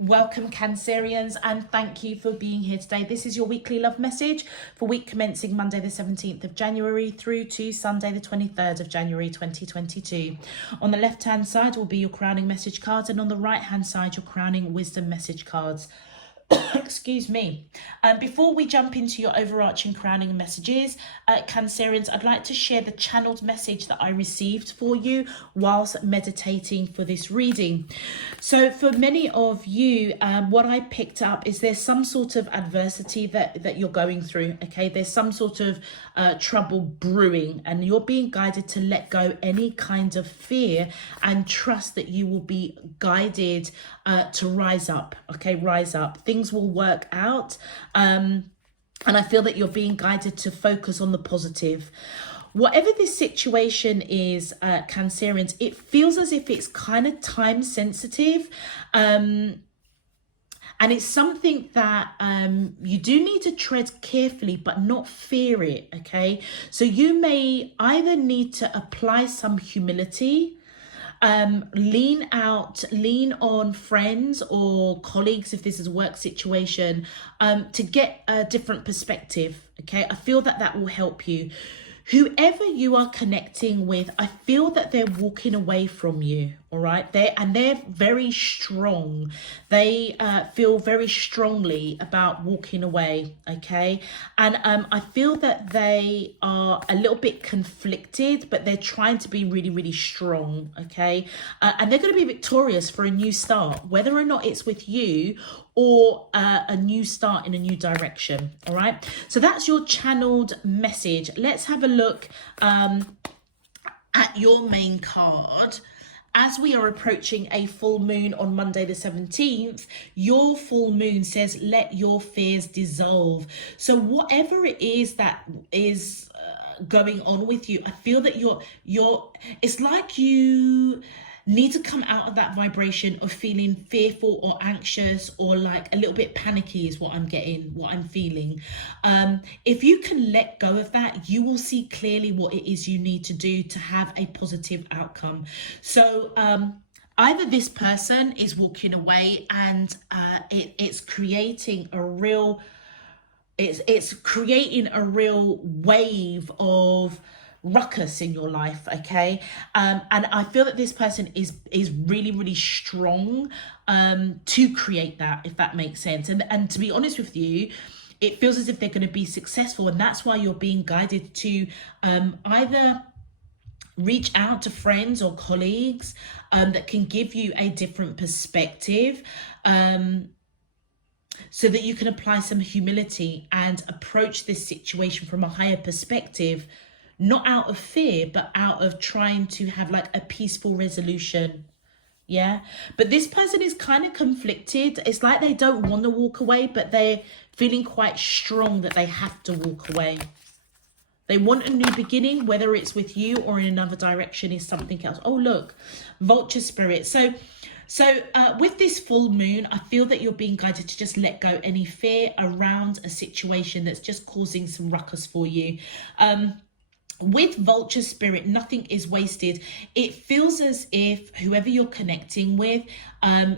Welcome Cancerians, and thank you for being here today. This is your weekly love message for week commencing Monday the 17th of January through to Sunday the 23rd of January 2022. On the left hand side will be your crowning message cards, and on the right hand side your crowning wisdom message cards. Excuse me. Before we jump into your overarching crowning messages, Cancerians, I'd like to share the channeled message that I received for you whilst meditating for this reading. So for many of you, what I picked up is there's some sort of adversity that you're going through, okay? There's some sort of trouble brewing, and you're being guided to let go any kind of fear and trust that you will be guided to rise up, okay? Rise up. Things will work out. And I feel that you're being guided to focus on the positive. Whatever this situation is, Cancerians, it feels as if it's kind of time sensitive. And it's something that you do need to tread carefully, but not fear it, okay? So you may either need to apply some humility, lean on friends or colleagues if this is a work situation, to get a different perspective, okay? I feel that will help you. Whoever you are connecting with, I feel that they're walking away from you, all right? They're very strong. They feel very strongly about walking away, okay? And I feel that they are a little bit conflicted, but they're trying to be really, really strong, okay? And they're going to be victorious for a new start, whether or not it's with you or a new start in a new direction, all right? So that's your channeled message. Let's have a look at your main card. As we are approaching a full moon on Monday the 17th, your full moon says, let your fears dissolve. So whatever it is that is going on with you, I feel that it's like you need to come out of that vibration of feeling fearful or anxious or like a little bit panicky is what I'm feeling. If you can let go of that, you will see clearly what it is you need to do to have a positive outcome. So either this person is walking away and it's creating a real wave of ruckus in your life, okay? And I feel that this person is really, really strong to create that, if that makes sense. And to be honest with you, it feels as if they're going to be successful, and that's why you're being guided to either reach out to friends or colleagues that can give you a different perspective, so that you can apply some humility and approach this situation from a higher perspective, not out of fear, but out of trying to have like a peaceful resolution. Yeah. But this person is kind of conflicted. It's like they don't want to walk away, but they're feeling quite strong that they have to walk away. They want a new beginning, whether it's with you or in another direction is something else. Oh, look, vulture spirit. So with this full moon, I feel that you're being guided to just let go any fear around a situation that's just causing some ruckus for you. With vulture spirit, nothing is wasted. It feels as if whoever you're connecting with,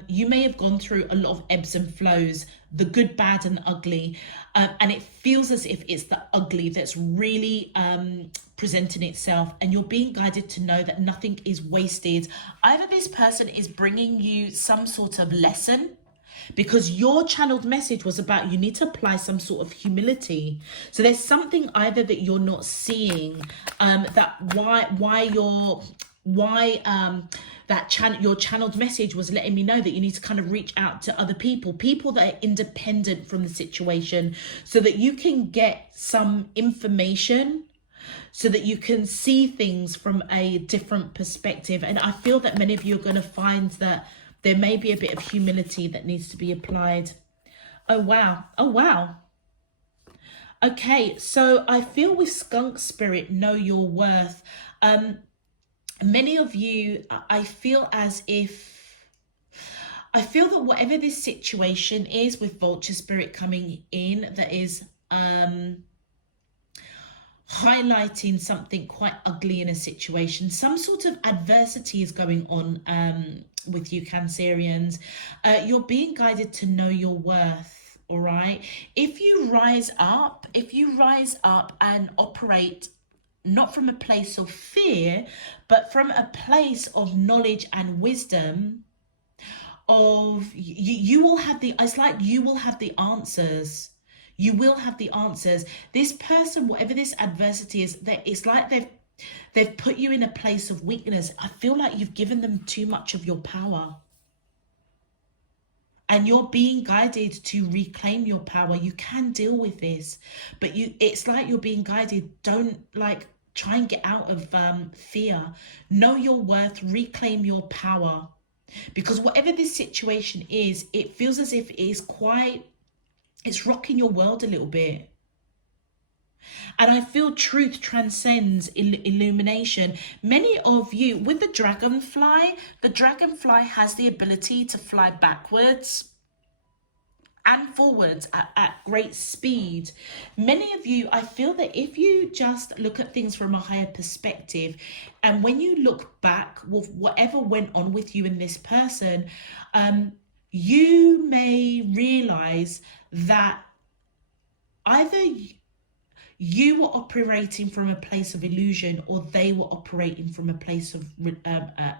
you may have gone through a lot of ebbs and flows, the good, bad and ugly. And it feels as if it's the ugly that's really presenting itself, and you're being guided to know that nothing is wasted. Either this person is bringing you some sort of lesson, because your channeled message was about you need to apply some sort of humility. So there's something either that you're not seeing, your channeled message was letting me know that you need to kind of reach out to other people that are independent from the situation, so that you can get some information, so that you can see things from a different perspective. And I feel that many of you are going to find that there may be a bit of humility that needs to be applied. Oh, wow. Oh, wow. Okay, so I feel with skunk spirit, know your worth. Many of you, I feel that whatever this situation is with vulture spirit coming in, that is highlighting something quite ugly in a situation, some sort of adversity is going on with you, Cancerians. You're being guided to know your worth, all right? If you rise up and operate not from a place of fear, but from a place of knowledge and wisdom, you will have it's like you will have the answers. You will have the answers. This person, whatever this adversity is, it's like they've put you in a place of weakness. I feel like you've given them too much of your power. And you're being guided to reclaim your power. You can deal with this, but it's like you're being guided. Don't try and get out of fear. Know your worth, reclaim your power. Because whatever this situation is, it feels as if it's rocking your world a little bit. And I feel truth transcends illumination. Many of you, with the dragonfly has the ability to fly backwards and forwards at great speed. Many of you, I feel that if you just look at things from a higher perspective, and when you look back with whatever went on with you and this person, you may realize that either you were operating from a place of illusion, or they were operating from a place of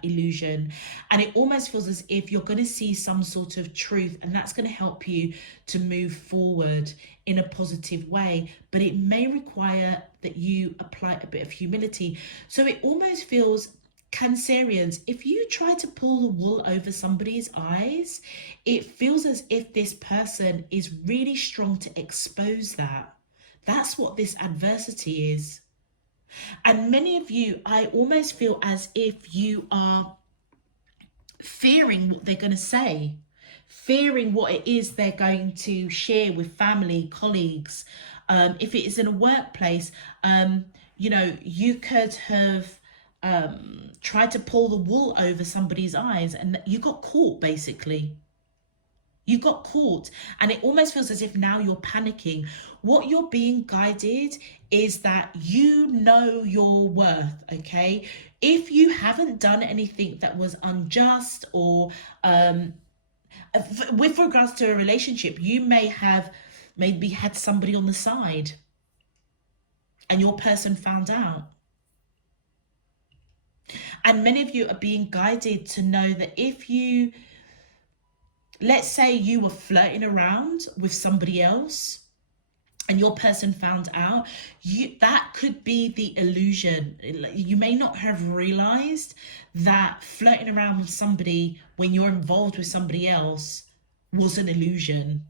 illusion. And it almost feels as if you're going to see some sort of truth, and that's going to help you to move forward in a positive way. But it may require that you apply a bit of humility. So it almost feels, Cancerians, if you try to pull the wool over somebody's eyes, it feels as if this person is really strong to expose that. That's what this adversity is. And many of you, I almost feel as if you are fearing what they're going to say, fearing what it is they're going to share with family, colleagues. If it is in a workplace, you could have tried to pull the wool over somebody's eyes, and you got caught, basically. You got caught, and it almost feels as if now you're panicking. What you're being guided is that you know your worth, okay? If you haven't done anything that was unjust, or with regards to a relationship, you may have maybe had somebody on the side and your person found out. And many of you are being guided to know that if you, let's say you were flirting around with somebody else and your person found out, that could be the illusion. You may not have realized that flirting around with somebody when you're involved with somebody else was an illusion.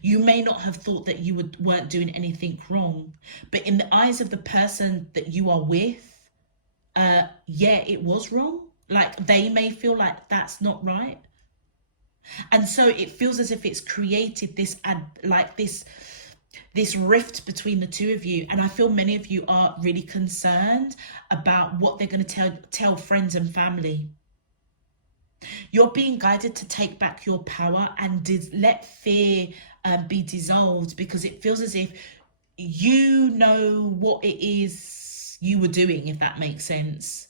You may not have thought that you weren't doing anything wrong, but in the eyes of the person that you are with, it was wrong. Like, they may feel like that's not right. And so it feels as if it's created this this rift between the two of you. And I feel many of you are really concerned about what they're going to tell friends and family. You're being guided to take back your power and let fear be dissolved, because it feels as if you know what it is you were doing, if that makes sense.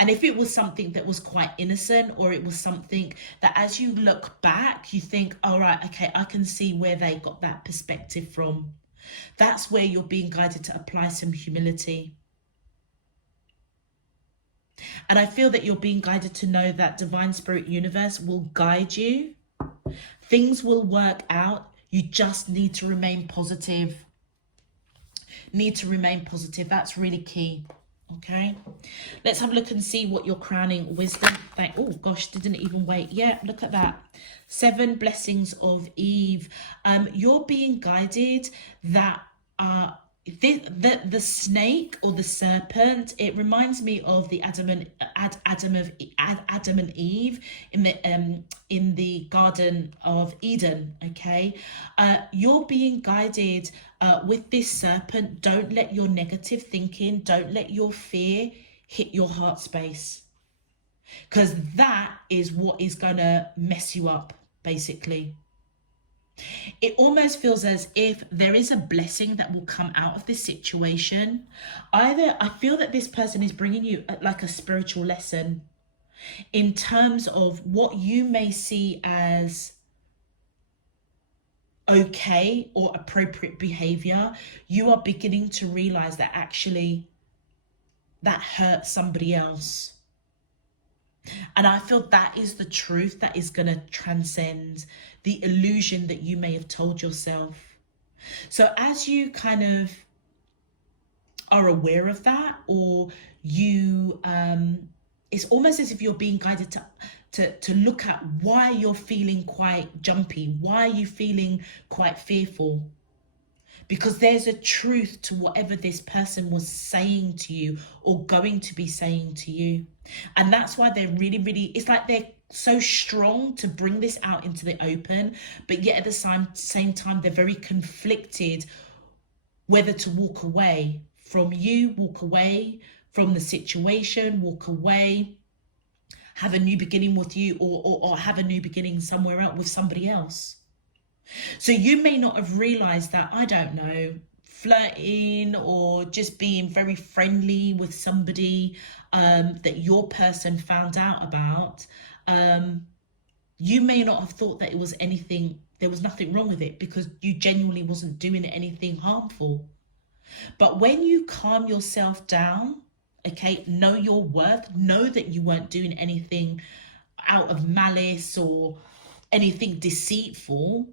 And if it was something that was quite innocent, or it was something that as you look back, you think, all right, okay, I can see where they got that perspective from. That's where you're being guided to apply some humility. And I feel that you're being guided to know that Divine Spirit Universe will guide you. Things will work out. You just need to remain positive. That's really key. Okay, let's have a look and see what your crowning wisdom. Oh gosh, didn't even wait. Yeah, look at that. 7 blessings of Eve. You're being guided that the snake or the serpent, it reminds me of the Adam and Eve in the Garden of Eden. Okay, you're being guided with this serpent. Don't let your negative thinking, don't let your fear hit your heart space, because that is what is gonna mess you up, basically. It almost feels as if there is a blessing that will come out of this situation. Either I feel that this person is bringing you like a spiritual lesson. in terms of what you may see as okay or appropriate behavior, you are beginning to realize that actually that hurts somebody else. And I feel that is the truth that is going to transcend the illusion that you may have told yourself. So as you kind of are aware of that, or you it's almost as if you're being guided to look at why you're feeling quite jumpy, why are you feeling quite fearful, because there's a truth to whatever this person was saying to you or going to be saying to you. And that's why they're really, it's like they're so strong to bring this out into the open, but yet at the same time, they're very conflicted whether to walk away from you, walk away from the situation, walk away, have a new beginning with you, or have a new beginning somewhere else with somebody else. So you may not have realized that, I don't know, flirting or just being very friendly with somebody that your person found out about, you may not have thought that it was anything, there was nothing wrong with it, because you genuinely wasn't doing anything harmful. But when you calm yourself down, okay, know your worth, know that you weren't doing anything out of malice or anything deceitful,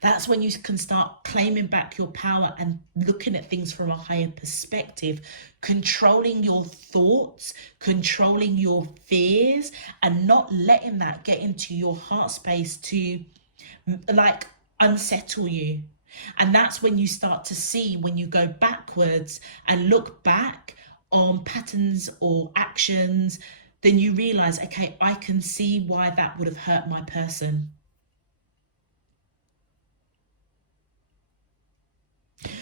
that's when you can start claiming back your power and looking at things from a higher perspective, controlling your thoughts, controlling your fears, and not letting that get into your heart space to like unsettle you. And that's when you start to see, when you go backwards and look back on patterns or actions, then you realize, okay, I can see why that would have hurt my person.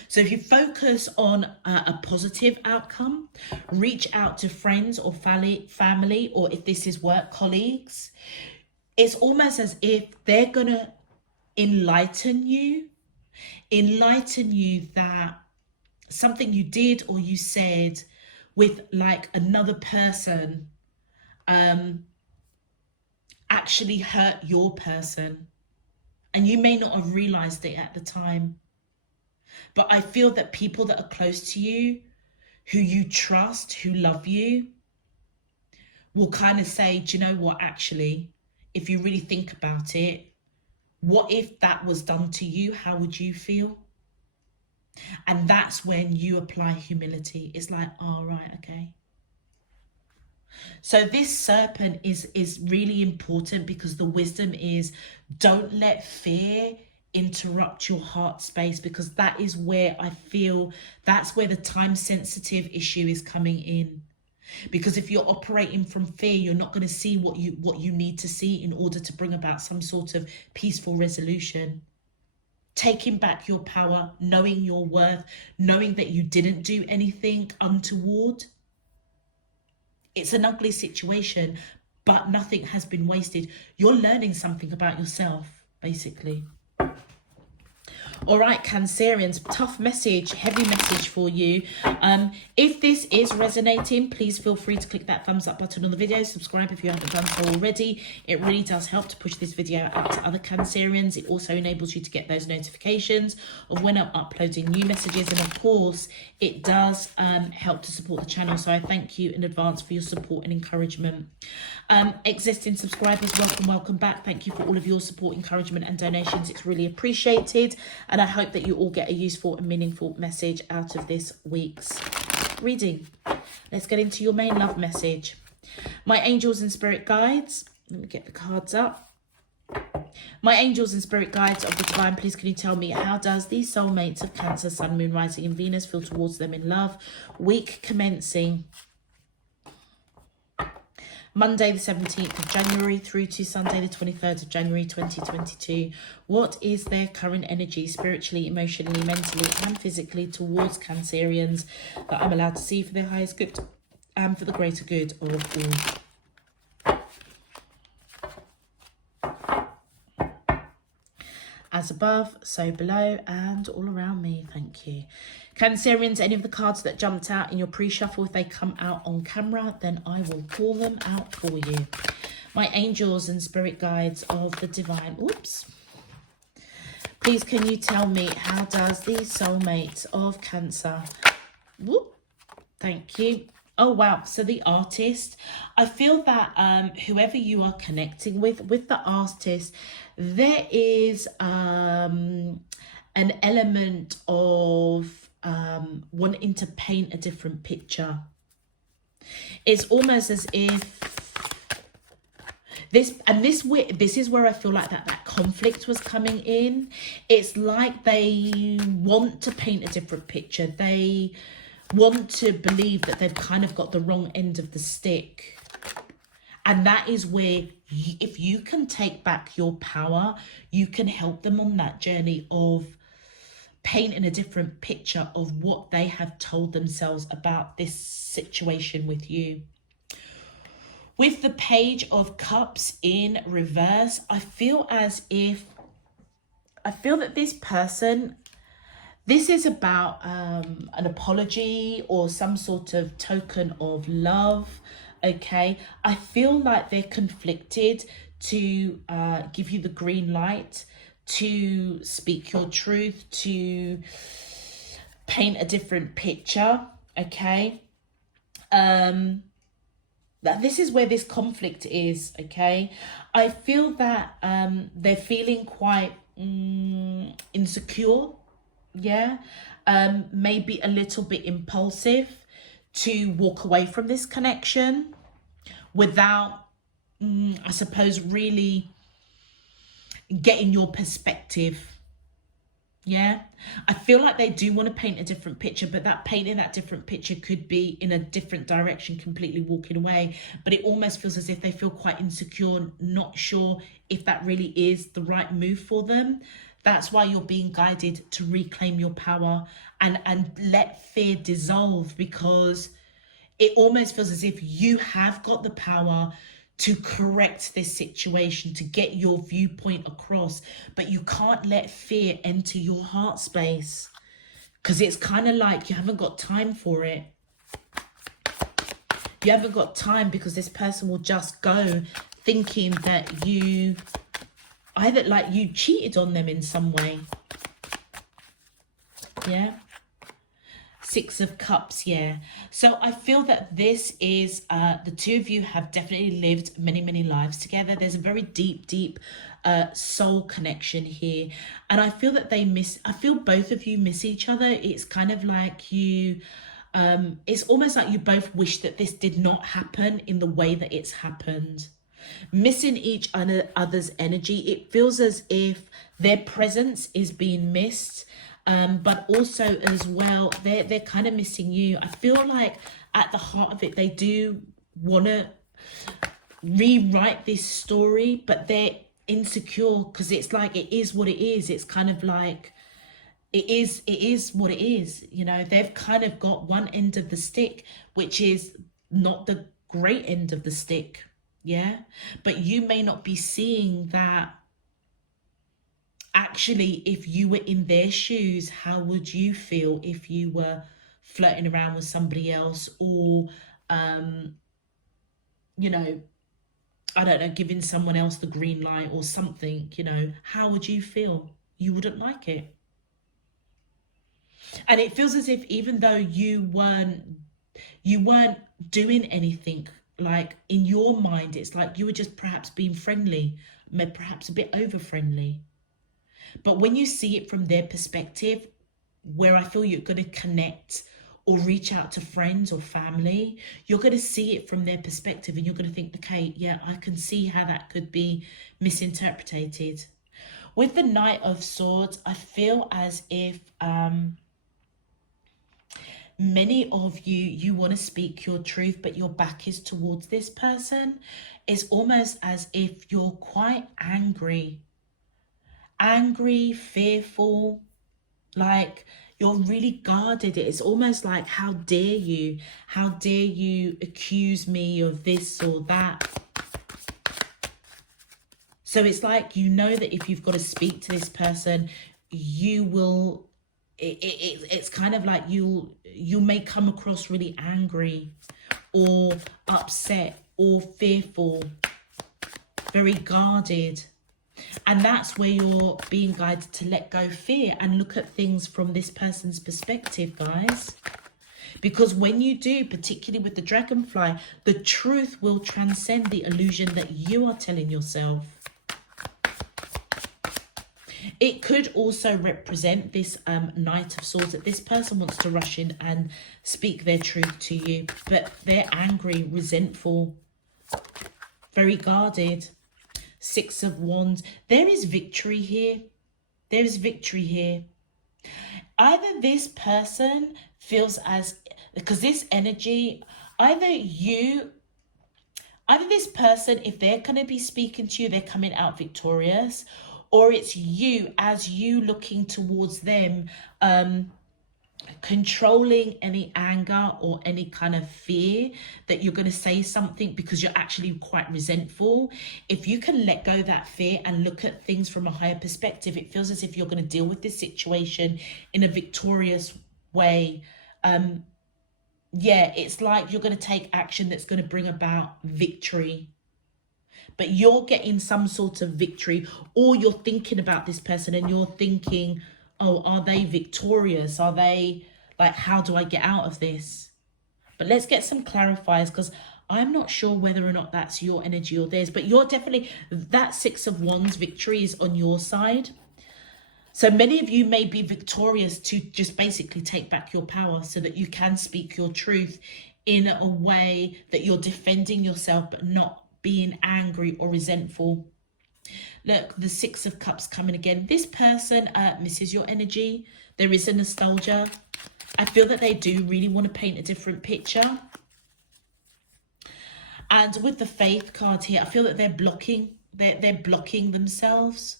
So if you focus on a positive outcome, reach out to friends or family, or if this is work colleagues, it's almost as if they're going to enlighten you that something you did or you said with like another person actually hurt your person, and you may not have realized it at the time. But I feel that people that are close to you, who you trust, who love you, will kind of say, do you know what, actually, if you really think about it, what if that was done to you? How would you feel? And that's when you apply humility. It's like, oh, right, okay. So this serpent is really important, because the wisdom is, don't let fear interrupt your heart space, because that is where I feel that's where the time sensitive issue is coming in. Because if you're operating from fear, you're not going to see what you need to see in order to bring about some sort of peaceful resolution. Taking back your power, knowing your worth, knowing that you didn't do anything untoward. It's an ugly situation, but nothing has been wasted. You're learning something about yourself, basically. All right, Cancerians, tough message, heavy message for you. If this is resonating, please feel free to click that thumbs up button on the video. Subscribe if you haven't done so already. It really does help to push this video out to other Cancerians. It also enables you to get those notifications of when I'm uploading new messages. And of course, it does help to support the channel. So I thank you in advance for your support and encouragement. Existing subscribers, welcome back. Thank you for all of your support, encouragement and donations. It's really appreciated. And I hope that you all get a useful and meaningful message out of this week's reading. Let's get into your main love message. My angels and spirit guides. Let me get the cards up. My angels and spirit guides of the divine, please can you tell me, how does these soulmates of Cancer, Sun, Moon, Rising and Venus feel towards them in love? Week commencing Monday the 17th of January through to Sunday the 23rd of January 2022. What is their current energy spiritually, emotionally, mentally and physically towards Cancerians that I'm allowed to see for their highest good and for the greater good of all? As as above, so below, and all around me. Thank you. Cancerians, any of the cards that jumped out in your pre-shuffle, if they come out on camera, then I will call them out for you. My angels and spirit guides of the divine. Oops. Please, can you tell me, how does the soulmate of Cancer? Whoop. Thank you. Oh, wow. So the artist, I feel that whoever you are connecting with the artist, there is an element of wanting to paint a different picture. It's almost as if this is where I feel like that conflict was coming in. It's like they want to paint a different picture. They want to believe that they've kind of got the wrong end of the stick. And that is where if you can take back your power, you can help them on that journey of painting a different picture of what they have told themselves about this situation with you. With the Page of Cups in reverse, I feel that this person, this is about an apology or some sort of token of love, okay? I feel like they're conflicted to give you the green light, to speak your truth, to paint a different picture, okay? That this is where this conflict is, okay? I feel that they're feeling quite insecure, yeah? Maybe a little bit impulsive to walk away from this connection without, I suppose, really getting your perspective. Yeah, I feel like they do want to paint a different picture, but that painting that different picture could be in a different direction, completely walking away. But it almost feels as if they feel quite insecure, not sure if that really is the right move for them. That's why you're being guided to reclaim your power and let fear dissolve, because it almost feels as if you have got the power to correct this situation, to get your viewpoint across, but you can't let fear enter your heart space, because it's kind of like you haven't got time for it. You haven't got time, because this person will just go thinking that you either like you cheated on them in some way. Yeah. Six of Cups, yeah. So I feel that this is, the two of you have definitely lived many, many lives together. There's a very deep, deep soul connection here. And I feel that I feel both of you miss each other. It's kind of like you, it's almost like you both wish that this did not happen in the way that it's happened. Missing each other's energy. It feels as if their presence is being missed. But also as well, they're kind of missing you. I feel like at the heart of it, they do want to rewrite this story, but they're insecure, because it's like, it is what it is. It's kind of like, it is what it is. You know, they've kind of got one end of the stick, which is not the great end of the stick. Yeah. But you may not be seeing that. Actually, if you were in their shoes, how would you feel if you were flirting around with somebody else, or, you know, I don't know, giving someone else the green light or something, you know, how would you feel? You wouldn't like it. And it feels as if even though you weren't doing anything, like in your mind, it's like you were just perhaps being friendly, perhaps a bit over friendly. But when you see it from their perspective, where I feel you're going to connect or reach out to friends or family, you're going to see it from their perspective, and you're going to think, okay, yeah, I can see how that could be misinterpreted. With the Knight of Swords, I feel as if many of you want to speak your truth, but your back is towards this person. It's almost as if you're quite angry, fearful, like you're really guarded. It's almost like, how dare you accuse me of this or that. So it's like, you know that if you've got to speak to this person, you will, it's kind of like you may come across really angry or upset or fearful, very guarded. And that's where you're being guided to let go fear and look at things from this person's perspective, guys. Because when you do, particularly with the dragonfly, the truth will transcend the illusion that you are telling yourself. It could also represent this Knight of Swords, that this person wants to rush in and speak their truth to you, but they're angry, resentful, very guarded. Six of Wands. There is victory here. There is victory here. Either this person feels as, because this energy, either this person, if they're going to be speaking to you, they're coming out victorious, or it's you, as you looking towards them, controlling any anger or any kind of fear that you're going to say something because you're actually quite resentful. If you can let go that fear and look at things from a higher perspective, it feels as if you're going to deal with this situation in a victorious way. Yeah, it's like you're going to take action that's going to bring about victory. But you're getting some sort of victory, or you're thinking about this person and you're thinking, oh, are they victorious? Are they, like, how do I get out of this? But let's get some clarifiers, because I'm not sure whether or not that's your energy or theirs, but you're definitely, that Six of Wands victory is on your side. So many of you may be victorious to just basically take back your power so that you can speak your truth in a way that you're defending yourself, but not being angry or resentful. Look, the Six of Cups coming again. This person misses your energy. There is a nostalgia. I feel that they do really want to paint a different picture. And with the Faith card here, I feel that they're blocking. They're blocking themselves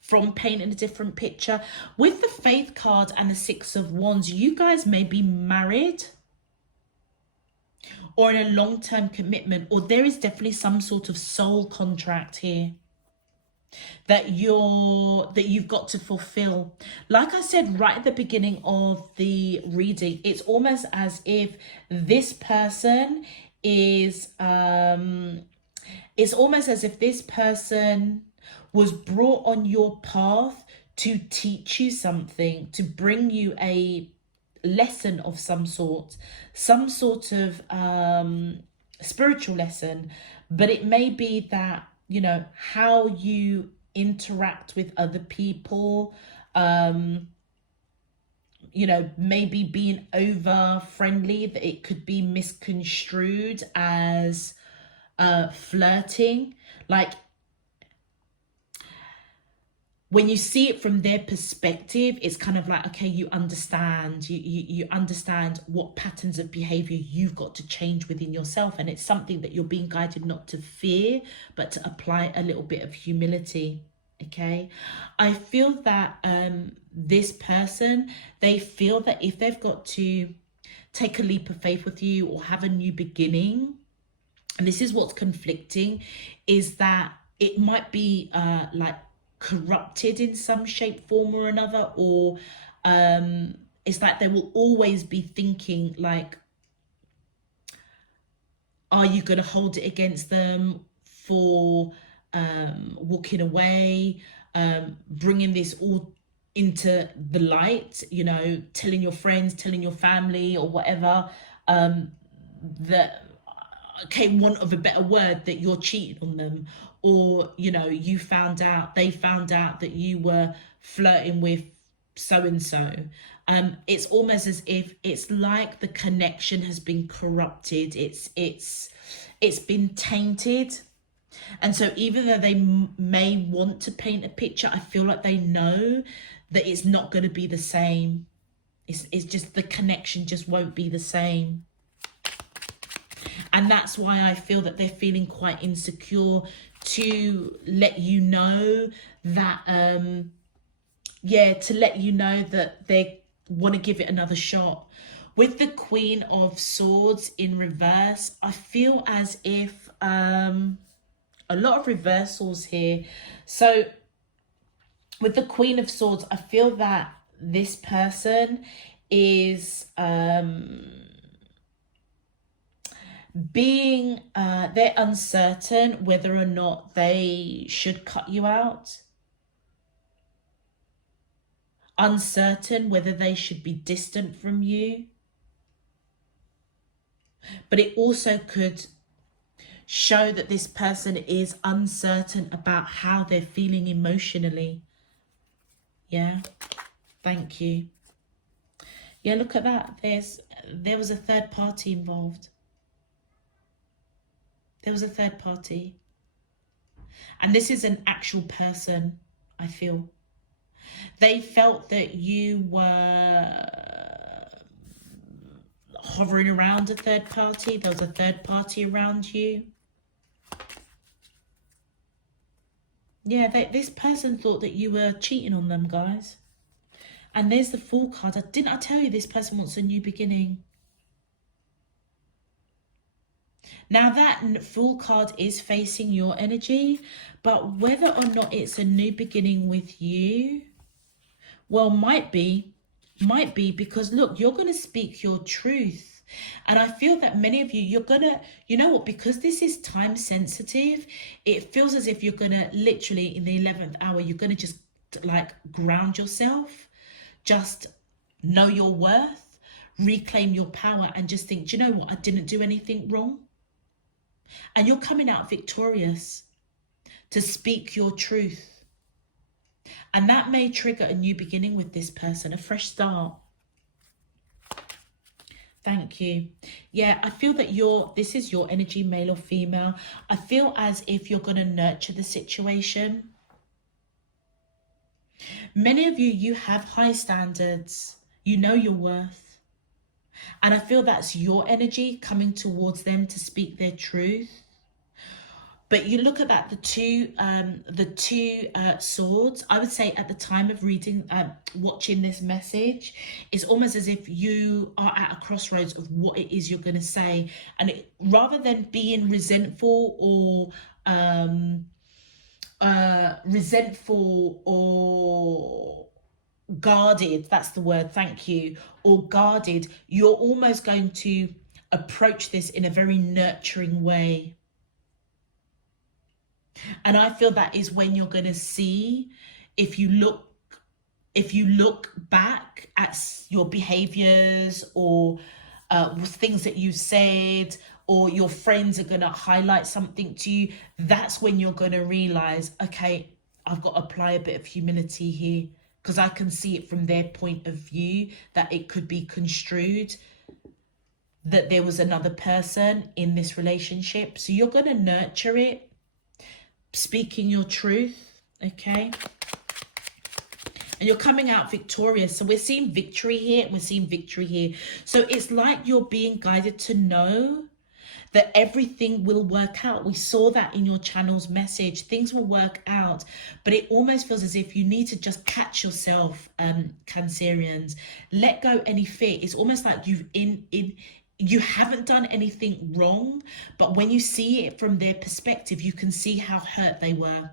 from painting a different picture. With the Faith card and the Six of Wands, you guys may be married or in a long-term commitment, or there is definitely some sort of soul contract here that you've got to fulfill. Like I said right at the beginning of the reading, it's almost as if this person is it's almost as if this person was brought on your path to teach you something, to bring you a lesson of some sort of spiritual lesson. But it may be that, you know, how you interact with other people, you know, maybe being over friendly, that it could be misconstrued as flirting. Like, when you see it from their perspective, it's kind of like, okay, you understand, you understand what patterns of behavior you've got to change within yourself. And it's something that you're being guided not to fear, but to apply a little bit of humility. Okay, I feel that this person, they feel that if they've got to take a leap of faith with you or have a new beginning, and this is what's conflicting, is that it might be like corrupted in some shape, form or another, or it's like they will always be thinking like, are you going to hold it against them for walking away, bringing this all into the light, you know, telling your friends, telling your family or whatever, that, okay, want of a better word, that you're cheating on them, or, you know, they found out that you were flirting with so-and-so. It's almost as if it's like the connection has been corrupted. It's been tainted. And so even though they may want to paint a picture, I feel like they know that it's not going to be the same. It's just the connection just won't be the same. And that's why I feel that they're feeling quite insecure to let you know that, to let you know that they want to give it another shot. With the Queen of Swords in reverse, I feel as if, a lot of reversals here. So with the Queen of Swords, I feel that this person is they're uncertain whether or not they should cut you out, uncertain whether they should be distant from you. But it also could show that this person is uncertain about how they're feeling emotionally. Yeah, thank you. Yeah, look at that. There was a third party involved. There was a third party. And this is an actual person, I feel. They felt that you were hovering around a third party. There was a third party around you. Yeah, this person thought that you were cheating on them, guys. And there's the Fool card. Didn't I tell you this person wants a new beginning? Now that Fool card is facing your energy, but whether or not it's a new beginning with you, well, might be because look, you're going to speak your truth. And I feel that many of you, you're going to, you know what, because this is time sensitive, it feels as if you're going to literally in the 11th hour, you're going to just like ground yourself, just know your worth, reclaim your power and just think, do you know what, I didn't do anything wrong. And you're coming out victorious to speak your truth. And that may trigger a new beginning with this person, a fresh start. Thank you. Yeah, I feel that this is your energy, male or female. I feel as if you're going to nurture the situation. Many of you, you have high standards. You know your worth. And I feel that's your energy coming towards them to speak their truth. But you look at that, the two swords, I would say at the time of reading, watching this message, it's almost as if you are at a crossroads of what it is you're going to say. And rather than being resentful or guarded, that's the word, thank you, or guarded, you're almost going to approach this in a very nurturing way. And I feel that is when you're going to see, if you look back at your behaviors or things that you said, or your friends are going to highlight something to you, that's when you're going to realize, okay, I've got to apply a bit of humility here, because I can see it from their point of view that it could be construed that there was another person in this relationship. So you're going to nurture it, speaking your truth, okay? And you're coming out victorious. So we're seeing victory here. We're seeing victory here. So it's like you're being guided to know that everything will work out. We saw that in your channel's message. Things will work out. But it almost feels as if you need to just catch yourself, Cancerians. Let go any fear. It's almost like you haven't done anything wrong, but when you see it from their perspective, you can see how hurt they were.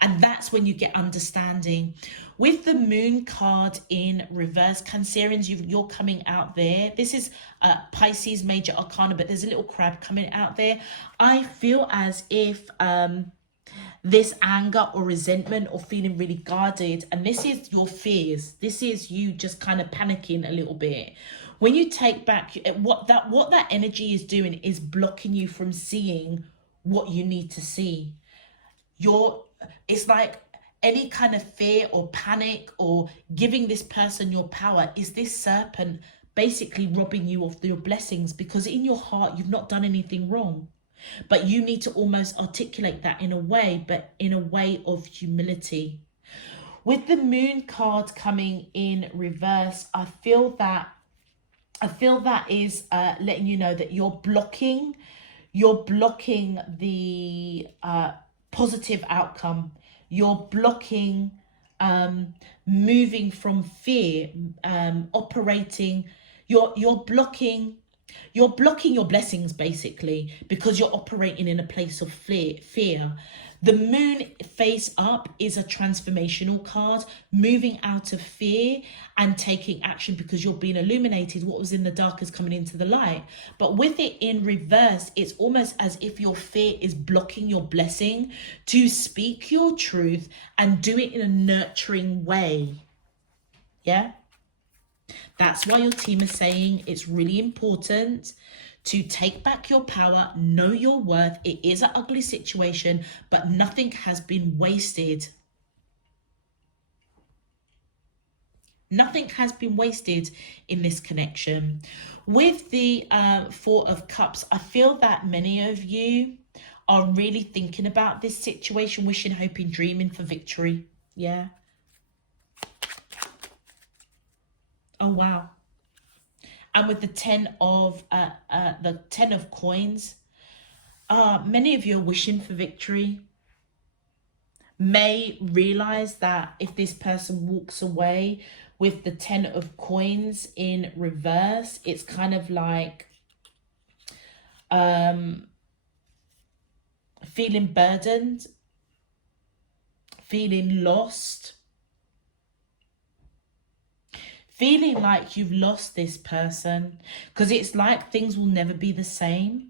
And that's when you get understanding. With the Moon card in reverse, Cancerians, you're coming out there. This is Pisces Major Arcana, but there's a little crab coming out there. I feel as if this anger or resentment or feeling really guarded, and this is your fears. This is you just kind of panicking a little bit. When you take back, what that energy is doing is blocking you from seeing what you need to see. It's like any kind of fear or panic or giving this person your power is this serpent basically robbing you of your blessings, because in your heart you've not done anything wrong, but you need to almost articulate that in a way, but in a way of humility. With the Moon card coming in reverse, I feel that is letting you know that you're blocking the positive outcome. You're blocking moving from fear, operating. You're blocking You're blocking your blessings basically because you're operating in a place of fear. The moon face up is a transformational card, moving out of fear and taking action because you're being illuminated. What was in the dark is coming into the light. But with it in reverse, it's almost as if your fear is blocking your blessing to speak your truth and do it in a nurturing way. Yeah? That's why your team is saying it's really important to take back your power, know your worth. It is an ugly situation, but nothing has been wasted. Nothing has been wasted in this connection. With the Four of Cups, I feel that many of you are really thinking about this situation, wishing, hoping, dreaming for victory. Yeah. Oh, wow. And with the Ten of Coins, many of you are wishing for victory. May realize that if this person walks away with the Ten of Coins in reverse, it's kind of like feeling burdened, feeling lost, feeling like you've lost this person, because it's like things will never be the same.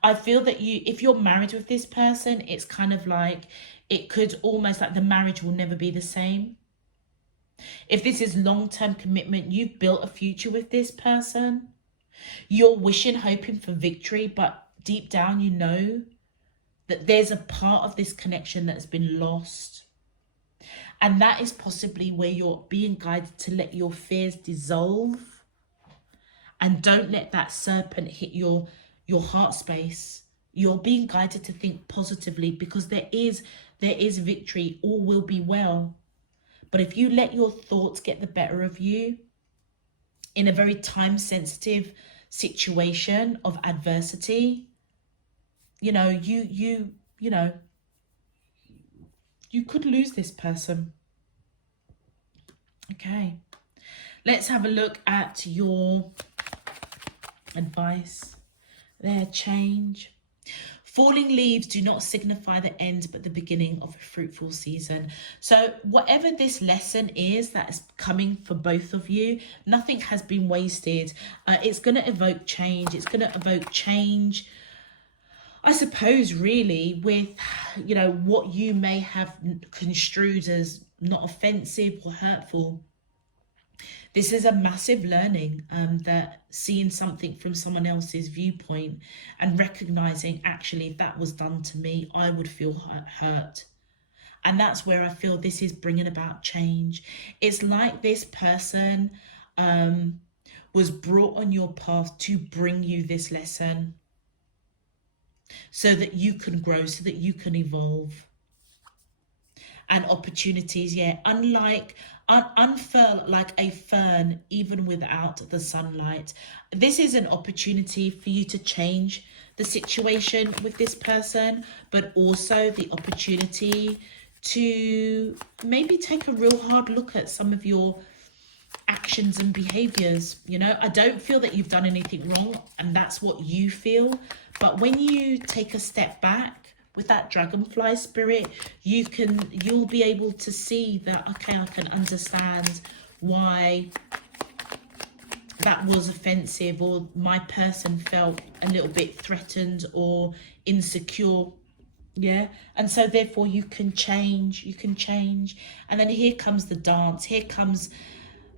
I feel that if you're married with this person, it's kind of like, it could almost like the marriage will never be the same. If this is long-term commitment, you've built a future with this person. You're wishing, hoping for victory, but deep down you know that there's a part of this connection that's been lost. And that is possibly where you're being guided to let your fears dissolve. And don't let that serpent hit your heart space. You're being guided to think positively because there is victory. All will be well. But if you let your thoughts get the better of you in a very time sensitive situation of adversity, you know, you could lose this person. Okay, let's have a look at your advice. There, change. Falling leaves do not signify the end, but the beginning of a fruitful season. So whatever this lesson is that is coming for both of you, nothing has been wasted. It's going to evoke change. It's going to evoke change, I suppose, really, with, you know, what you may have construed as not offensive or hurtful. This is a massive learning, that seeing something from someone else's viewpoint and recognizing, actually, if that was done to me, I would feel hurt. And that's where I feel this is bringing about change. It's like this person was brought on your path to bring you this lesson so that you can grow, so that you can evolve. And opportunities, yeah, unfurl like a fern even without the sunlight. This is an opportunity for you to change the situation with this person, but also the opportunity to maybe take a real hard look at some of your actions and behaviors. You know, I don't feel that you've done anything wrong, and that's what you feel. But when you take a step back with that dragonfly spirit, you'll be able to see that, okay, I can understand why that was offensive, or my person felt a little bit threatened or insecure. Yeah. And so therefore you can change. And then here comes the dance, here comes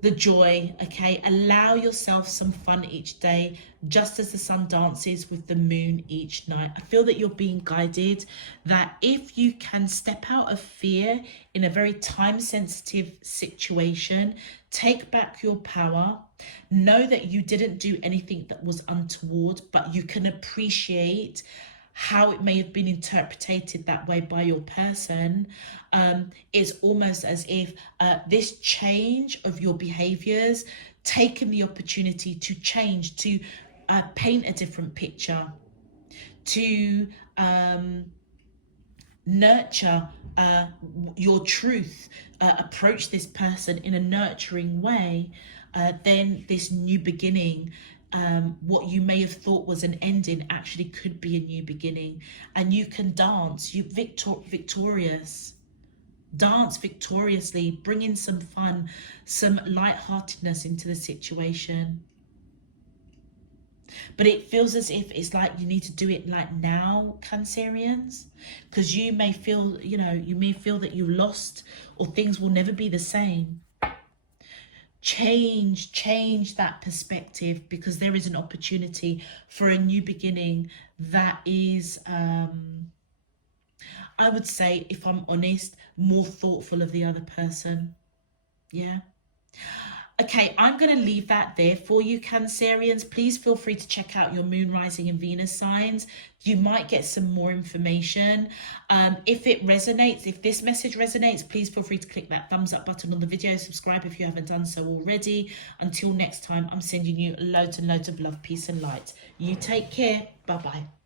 the joy. Okay, allow yourself some fun each day, just as the sun dances with the moon each night. I feel that you're being guided, that if you can step out of fear in a very time sensitive situation, take back your power, know that you didn't do anything that was untoward, but you can appreciate how it may have been interpreted that way by your person. It's almost as if this change of your behaviors, taking the opportunity to change, to paint a different picture, to nurture your truth, approach this person in a nurturing way, then this new beginning, what you may have thought was an ending actually could be a new beginning. And you can dance, victorious. Dance victoriously, bring in some fun, some lightheartedness into the situation. But it feels as if it's like you need to do it like now, Cancerians, because you may feel, you may feel that you lost or things will never be the same. Change that perspective, because there is an opportunity for a new beginning that is, I would say, if I'm honest, more thoughtful of the other person. Yeah. Okay, I'm going to leave that there for you, Cancerians. Please feel free to check out your moon, rising and Venus signs. You might get some more information. If it resonates, if this message resonates, please feel free to click that thumbs up button on the video. Subscribe if you haven't done so already. Until next time, I'm sending you loads and loads of love, peace and light. You take care. Bye-bye.